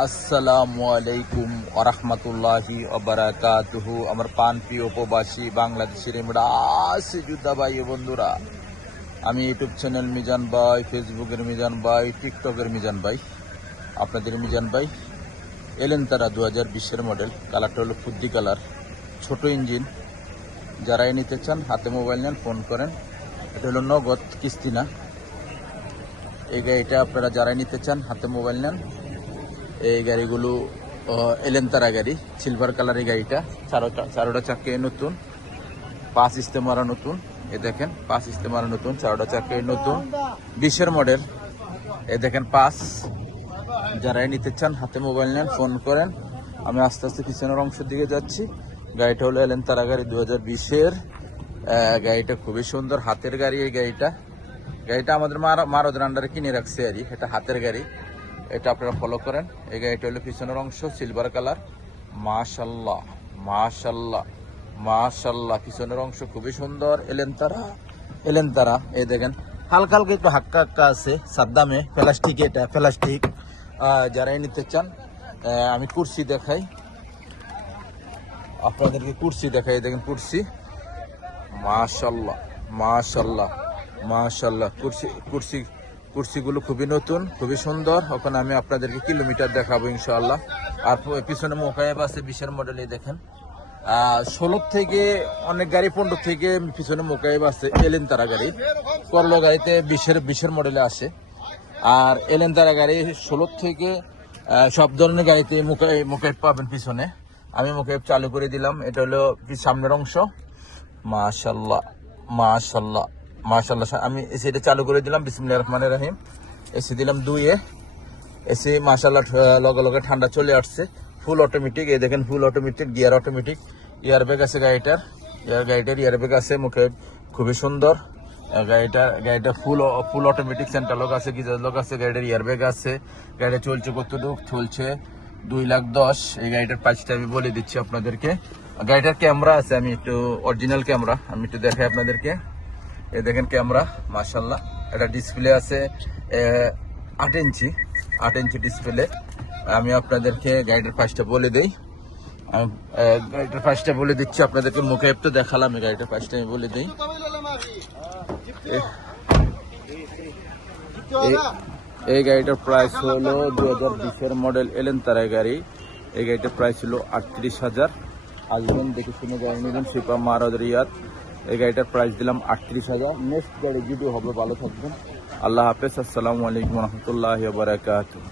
আসসালামু আলাইকুম ওরহমতুল্লাহি ওবারাকাতুহু। আমার পান প্রিয় উপবাসী বাংলাদেশের ইমরাসি যোদ্ধা ভাই ও বন্ধুরা, আমি ইউটিউব চ্যানেল মিজান ভাই, ফেসবুকের মিজান ভাই, টিকটকের মিজান ভাই, আপনাদের মিজান ভাই এলেন তারা 2020-এর মডেল। কালারটা হলো ফুদ্দি কালার, ছোট ইঞ্জিন। যারাই নিতে চান হাতে মোবাইল নেন, ফোন করেন। এটা হলো নগদ, কিস্তি না। এই গাড়িটা আপনারা যারাই নিতে চান হাতে মোবাইল নেন। এই গাড়িগুলো এলেন্তারা গাড়ি, সিলভার কালারের গাড়িটা। চারোটা চাকে নতুন, পাঁচ ইস্তেমারা নতুন। এ দেখেন পাঁচ ইস্তেমারা নতুন, চারোটা চাকে নতুন, 20-এর মডেল। এ দেখেন পাঁচ। যারাই নিতে চান হাতে মোবাইল নেন, ফোন করেন। আমি আস্তে আস্তে পিছনের অংশের দিকে যাচ্ছি। গাড়িটা হলো এলেন্তারা গাড়ি 2020-এর। গাড়িটা খুবই সুন্দর, হাতের গাড়ি। এই গাড়িটা আমাদের মারদের আন্ডারে কিনে রাখছে আর কি। এটা হাতের গাড়ি, এটা আপনারা ফলো করেন। এই গাড়িটা হলো পিছনের অংশ সিলভার কালার। মাশাল্লাহ মাশাল্লাহ মাশাল্লাহ, পিছনের অংশ খুবই সুন্দর। এলেন্তারা এই দেখেন, হালকা হালকা একটু হাক্কা হাক্কা আছে সাদ্দামে, প্লাস্টিক। এটা প্লাস্টিক। যারাই নিতে চান, আমি কুরসি দেখাই আপনাদেরকে, কুরসি দেখাই। দেখেন কুরসি, মাশাল্লাহ মাশাল্লাহ মাশাল্লাহ। কুরসিগুলো খুবই নতুন, খুবই সুন্দর। ওখানে আমি আপনাদেরকে কিলোমিটার দেখাবো ইনশাআল্লাহ। আর পিছনে মোকায়েব আছে 20-এর মডেলে। দেখেন 16 থেকে অনেক গাড়ি, 15 থেকে পিছনে মোকায়েব আছে। এলেন্তারা গাড়ি, করলো গাড়িতে 20-এর মডেলে আসে। আর এলেন্তারা গাড়ি 16 থেকে সব ধরনের গাড়িতে মোকায়েব পাবেন পিছনে। আমি মোকায়েব চালু করে দিলাম। এটা হলো সামনের অংশ। মাশাল্লাহ মাশাল্লাহ মাশাল্লাহ। আমি এসি এটা চালু করে দিলাম, বিসমিল্লাহির রহমানির রহিম। এসি দিলাম 2-এ। এসি মাশাল্লাহ লগে লগে ঠান্ডা চলে আসছে। Full automatic. এই দেখেন full automatic, gear automatic. Airbag আছে গাড়িটার ইয়ারব্যাগ আছে। মুখে খুবই সুন্দর। গাড়িটা ফুল অটোমেটিক। সেন্টার লক আছে, গিজার লক আছে। গাড়িটার ইয়ারব্যাগ আছে। গাড়িটা চলছে কতটুক? চলছে 2,10,000। এই গাড়িটার প্রাইসটা আমি বলে দিচ্ছি আপনাদেরকে। গাড়িটার ক্যামেরা আছে, আমি একটু অরিজিনাল ক্যামেরা আমি একটু দেখাই আপনাদেরকে। এই দেখেন ক্যামেরা, মাশাল্লাহ। একটা ডিসপ্লে আছে 8 ইঞ্চি ডিসপ্লে। আমি আপনাদেরকে গাড়িটার প্রাইসটা বলে দিই। গাড়িটার প্রাইসটা বলে দিচ্ছি আপনাদেরকে। মুখে তো দেখালাম, গাড়িটার প্রাইসটা আমি বলে দিই। এই গাড়িটার প্রাইস হলো 2020-এর মডেল এলেন্তারা গাড়ি। এই গাড়িটার প্রাইস হলো 38,000। আসবেন, দেখে শুনে গাড়ি নেবেন। সুপার মারদ রিয়াদ। এই গাড়িটার প্রাইস দিলাম 38,000। নেক্সট গাড়ি ভিডিও হবে। ভালো থাকবেন, আল্লাহ হাফেজ। আসসালামু আলাইকুম রহমতুল্লাহি ওয়া বারাকাতুহু।